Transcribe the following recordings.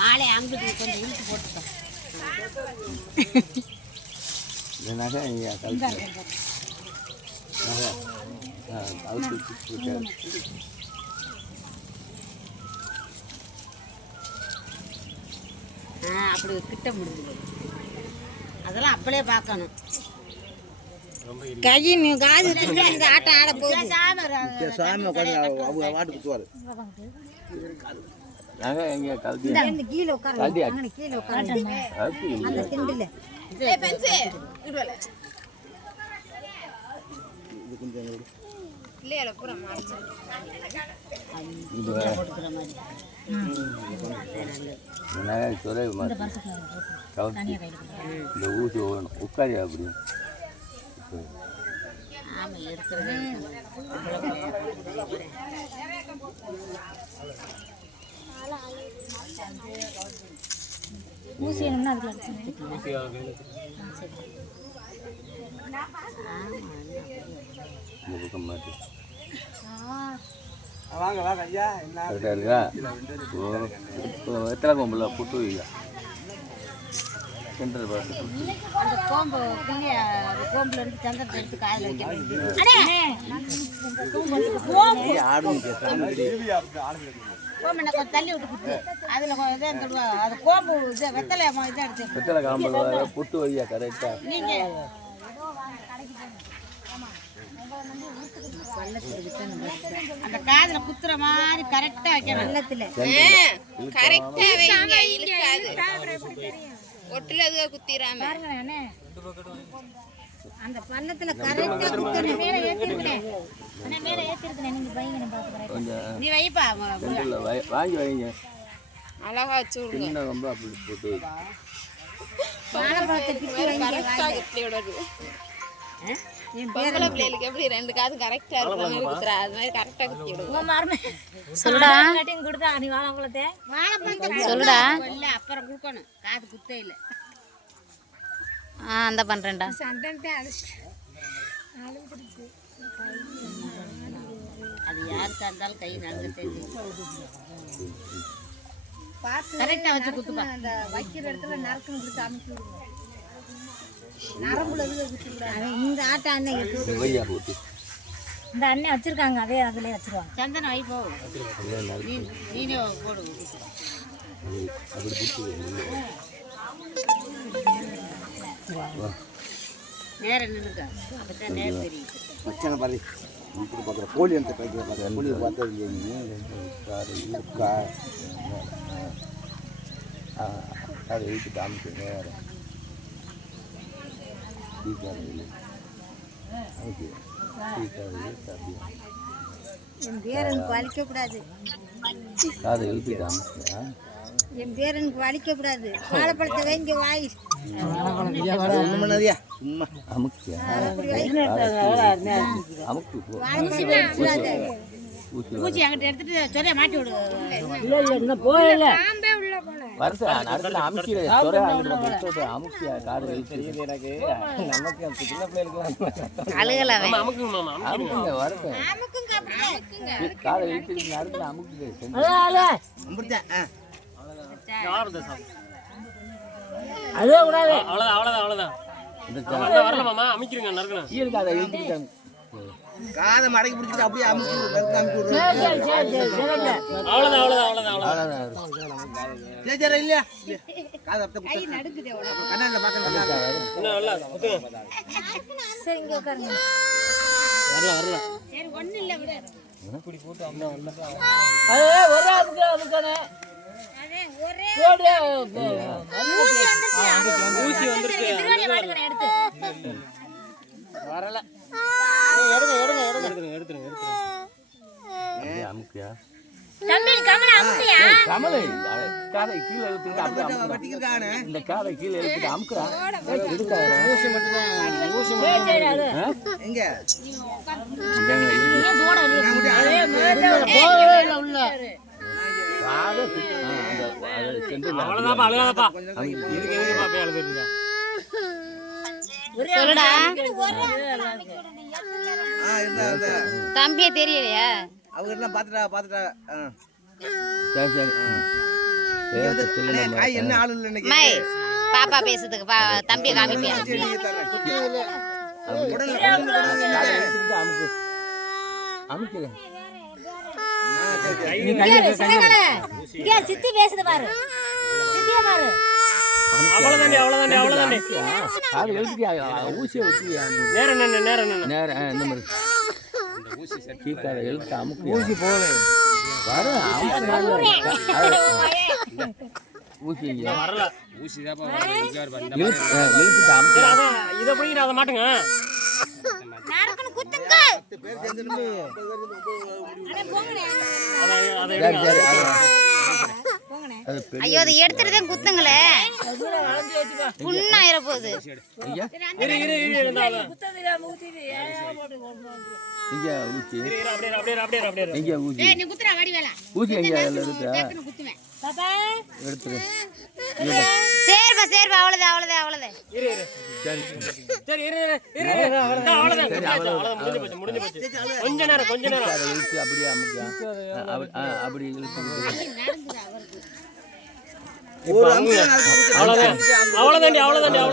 மாலை அங்கிட்டு கொஞ்சம் இழுத்து போட்டுட்டோம். அப்படி கிட்ட முடியுது. அதெல்லாம் அப்படியே பார்க்கணும். கை காது ஆட்டம் ஆட போகுது. சாமி கீழே உட்காரு, கீழே உட்காரு. ஊசி உட்காரி அப்படி ஊசி என்ன வாங்க வாங்க ஐயா. எத்தனை கொம்பில் புட்டு வையா சென்ட்ரல் பார்த்து அந்த கோம்பு கோம்புல இருந்து சந்திரத்தை எடுத்து காதில் வைக்கணும். கோம்பு கொஞ்சம் தள்ளி விட்டு குத்து. அதில் அது கோம்பு வெத்தலை இதை எடுத்து வெத்தலை காம்பு புட்டு வையா கரெக்டா. நீங்கள் அந்த காதுல குத்துற மாதிரி கரெக்டா வைக்கணும். வெள்ளத்துல கரெக்டா வைங்க, இழுக்காது. ஒட்டுல அது குத்திராம அந்த பள்ளத்துல கரெக்டா குத்தணும். மேல ஏத்திருக்கனே அண்ணே, மேல ஏத்திருக்கனே. நீங்க வைங்க, பாத்துக்கறேன். நீ வைப்பா, வாங்கி வைங்க. அழகா வச்சு விடுங்க. சின்ன ரொம்ப அப்படி போட்டு வாழைப்பழத்தை பிச்சு வைங்க. கரெக்டா குத்தி விடுறது. பொம்பளை பிள்ளைகளுக்கு எப்படி ரெண்டு காதும் கரெக்டா இருக்கிற மாதிரி குத்துறா, அது மாதிரி கரெக்டா குத்தி விடுவோம். சொல்லுடா, கொடுத்தா நீ வாழைப்பழத்தை சொல்லுடா. இல்ல அப்புறம் கொடுக்கணும், காது குத்தே இல்ல. அந்த பண்றேன்டா. அது யாருக்கா இருந்தாலும் கை நடந்து தெரியும். கரெக்டா வச்சு குத்துப்பா. அந்த வைக்கிற இடத்துல நறுக்குன்னு கொடுத்து அமுக்கி விடுவோம். நரம்புல இந்த ஆட்டை அண்ணன் இந்த அண்ணன் வச்சிருக்காங்க, அதே அதுலயே வச்சிருவாங்க. சந்தனம் வை போ, நீனே போடு. நேரம் நின்றுக்க, அப்பதான் நேரம் தெரியும். மச்சான பாரு, இப்படி பார்க்குற கோழி அந்த பார்க்குற கோழி பார்த்தது அதை எழுத்து காமிச்சு நேரம் என் பேரனுக்கு வலிக்க கூடாது. காதை எழுத்து காமிச்சியா? என் பேரனுக்கு வலிக்க கூடாது. வாழைப்பழத்தை வைங்க வாய். சும்மா அமுக்கியா? அமுக்கு பூச்சி அங்கிட்ட எடுத்துட்டு சொரிய மாட்டி விடு. வருஷம் அமுக்கிற அமுக்கியா காது எழுத்து எனக்கு நமக்கு சின்ன பிள்ளைகளுக்கு அமுக்குங்க வருஷம் காதை எழுத்து அடுத்து அமுக்குது. காதை மடக்கி பிடிச்சிட்டு அப்படியே அமுக்கி இல்லையா காதை அப்படியே கண்ணால சரி, இங்க உட்காருங்க. சரி, ஒண்ணு இல்ல விடு. ஊசி வந்துருச்சு. எடுத்து வரல. அமுக்கியா? தம்பி கமல அமுக்கியா? கமலை காதை கீழே எழுத்துட்டு அப்படியே இந்த காதை கீழே எழுத்துட்டு அமுக்குறா. ஊசி மட்டும் தான். ஊசி மட்டும் எங்க? நீ போடா நீ. உள்ள காதை அந்த சென்டர்ல அவ்வளவுதான் அழகாதப்பா. இதுக்கு எதுக்கு பாப்பே அழுதுறீங்க? சொல்லுடா. தம்பியே தெரியலையா? அவங்க எல்லாம் பாத்துட்டா. சரி சரி. என்ன ஆளு இல்லை இன்னைக்கு. மை பாப்பா பேசுறதுக்கு தம்பியை காமிப்பியா சித்தி பேசுது பாரு சித்தியா பாரு ஊசியை ஊசி போல வர ஊசி வரல ஊசி தான் இதை பிடிக்கிற அதை மாட்டுங்க ஐயோ அதை எடுத்துட்டு குத்துங்களே புண்ணாயிர போகுது சேர்வா அவ்வளவுதான் அவ்வளவுதான் கொஞ்ச நேரம் அப்படியே அப்படி அவ்வளவுதான்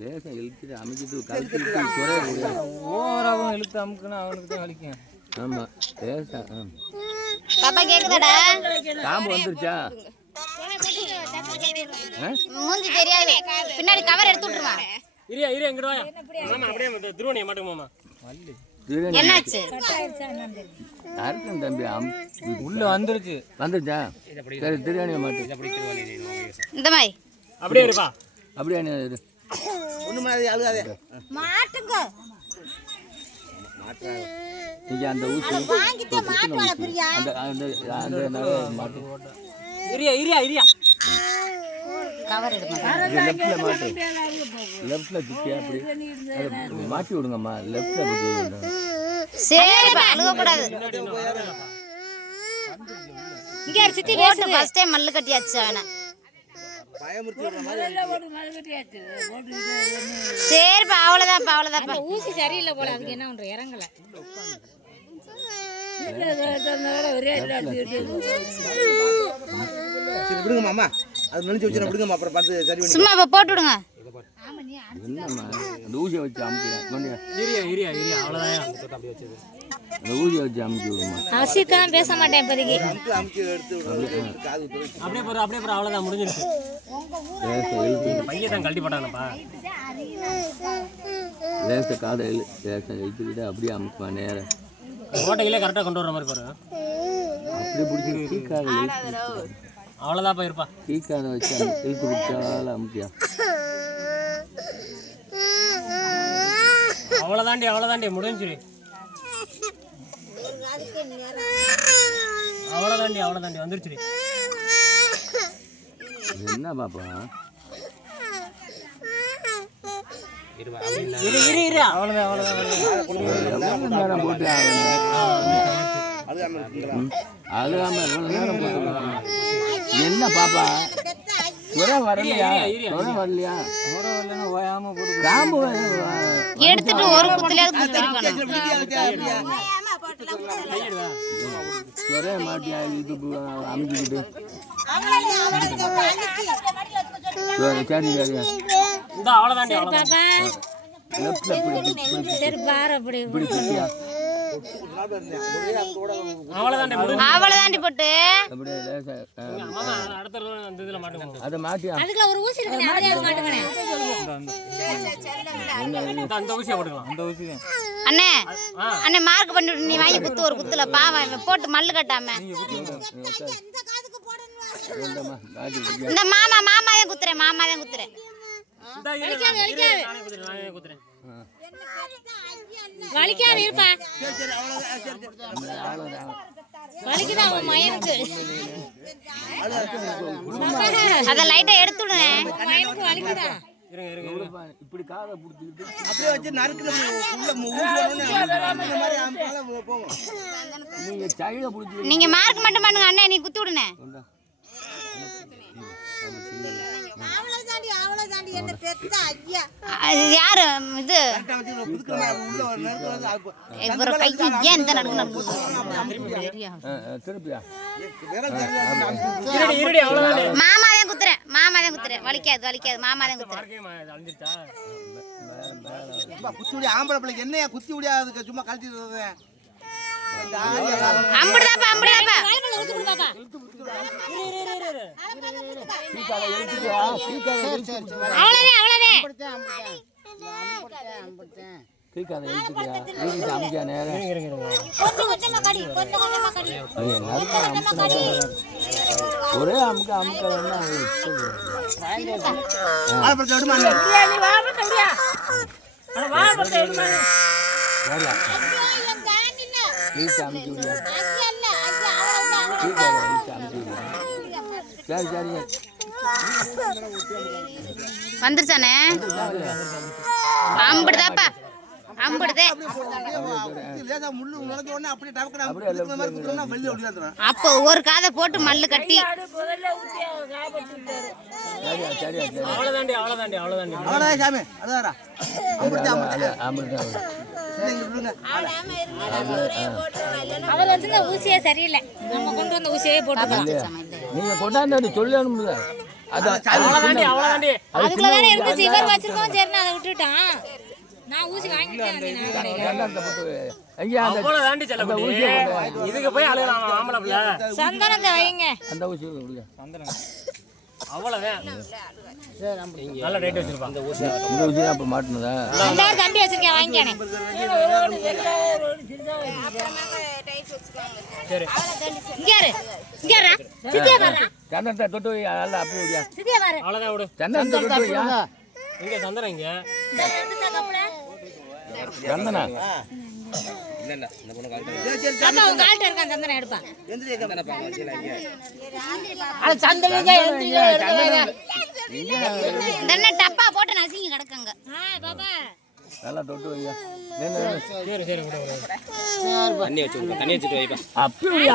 லேசா இழுத்துட்டு அமைச்சிட்டு ஓவராகவும் இழுத்து அமுக்குன்னா அவனுக்கு தான் வலிக்கும். ஆமா லேசா பாப்பா கேக்குதாடா காம்பு வந்துருச்சா மூஞ்சி தெரியாது பின்னாடி கவர் எடுத்து விட்டுருவா எங்கிட்ட வாயா மாமா அப்படியே திருவணியை மாட்டுங்க மாமா என்னாச்சு யாருக்கும் தம்பி உள்ள வந்துருச்சா சரி திருவணியை மாட்டு இந்த மாதிரி அப்படியே இருப்பா அப்படியே இரு ஒண்ணு மாதிரி அழுகாதே மாட்டுங்க நீங்க அந்த ஊசி அந்த மாட்டு கவர் எடுங்க லெஃப்ட்ல மாட்டு லெஃப்ட்ல சுத்தி அப்படி மாட்டி விடுங்கம்மா லெஃப்ட்ல சரி அழுக கூடாது இங்க சித்தி போட்டு ஃபர்ஸ்ட் டைம் மல்லு கட்டியாச்சு அவன சரிப்பா அவ்வளவுதான் ஊசி சரியில்லை போல அதுக்கு என்ன ஒன்று இறங்கல விடுங்க மாமா அது நினைச்சு வச்சு விடுங்கம்மா அப்புறம் பார்த்து சரி பண்ணி சும்மா போட்டு விடுங்க என்னம்மா அந்த ஊசியை வச்சு அமுக்கியா அவ்வளோதான் அந்த ஊசியை வச்சு அமுக்கி விடுமா அசித்தான் பேச மாட்டேன் இப்போதைக்கு அமுக்கி எடுத்து காது அப்படியே போற அவ்வளோதான் முடிஞ்சிருச்சு பையன் தான் கழட்டி போட்டானப்பா லேச காதை லேச இழுத்துக்கிட்டு அப்படியே அமுக்குமா நேரம் ஓட்டையிலே கரெக்டாக கொண்டு வர மாதிரி பாரு அப்படி பிடிச்சி டீக்காதை அவ்வளோதான் போயிருப்பா டீக்காதை வச்சு இழுத்து பிடிச்சால அமுக்கியா அவ்வளோதாண்டி முடிஞ்சிரு அவ்வளோதாண்டி வந்துருச்சு என்ன பாப்பா நேரம் போட்டு என்ன பாப்பா வரலையா காம்பு எடுத்துட்டு ஒரு குத்துலயாவது குத்திருக்கணும் மாட்டியா இது அமைக்கிட்டு அவ்வளவுதாண்டி போட்டு அதை மாட்டியா அதுக்குள்ள ஒரு ஊசி இருக்கு அதையாவது மாட்டுங்கனே அந்த ஊசியை போட்டுக்கலாம் அந்த ஊசி அண்ணே அண்ணே மார்க் பண்ணிட்டு நீ வாங்கி குத்து ஒரு குத்துல பாவம் போட்டு மல்லு கட்டாம இந்த மாமாதான் குத்துறேன் வலிக்காது இருப்பா வலிக்குதான் உன் மயனுக்கு அத லைட்டா எடுத்துடுங்க மயனுக்கு வலிக்குதா இப்படி காதை பிடிச்சிக்கிட்டு அப்படியே வச்சு நறுக்குற உள்ள இந்த மாதிரி ஆம்பளை போகும். நீங்க சைட பிடிச்சி நீங்க மார்க் மட்டும் பண்ணுங்க அண்ணே, நீ குத்தி விடுனே. அவ்வளவுதாண்டி என்ன பெத்த ஐயா. அது யாரு இது கரெக்டா வச்சு புதுக்குற மாதிரி உள்ள ஒரு நறுக்கு வந்து இவர கைக்கு ஏன் இந்த நடக்கு திருப்பியா இருடி அவ்வளவுதானே. மாமா தான் குத்துறேன், மாமா தான் குத்துறேன். வலிக்காது மாமா தான் குத்துறேன். குத்தி விடி ஆம்பளை பிள்ளைக்கு என்னையா குத்தி விடியாதுக்கு சும்மா கழட்டிடுறது. அம்புடுதாப்பா அவ்வளவுதான். கீக்காத எழுத்துக்கியா அமுக்கியா நேரம் ஒரே அமுக்க வந்துருச்சானே அம்புடுதாப்பா அம்புடுதே. அப்போ ஒரு காதை போட்டு மல்லு கட்டி அவர் வச்சிருந்த ஊசியே சரியில்லை, நம்ம கொண்டு வந்த ஊசியே போட்டு நீங்க கொண்டாந்து சொல்லணும்ல. அதுக்குள்ளதானே இருந்துச்சு, இவர் வச்சிருக்கோம். சரி நான் அதை விட்டுட்டான். நான் ஊசி வாங்கிட்டேன். சந்தனத்தை வைங்க. அந்த ஊசி அவ்வளவுதான். நல்ல ரேட் வச்சிருப்பான். இந்த ஊசி அப்ப மாட்டினதா தம்பி வச்சிருக்கேன், வாங்கிக்கானே. சந்தனத்தை தொட்டு நல்லா அப்படி விடியா அவ்வளவுதான் விடு. சந்தனத்தை தொட்டு வையா. இங்க சந்தனம் இங்க சந்தனா டப்பா போட்டு நசிங்க கிடக்குங்க. நல்லா தொட்டு வையா. சரி தண்ணி வச்சுட்டு வைப்பா. அப்படி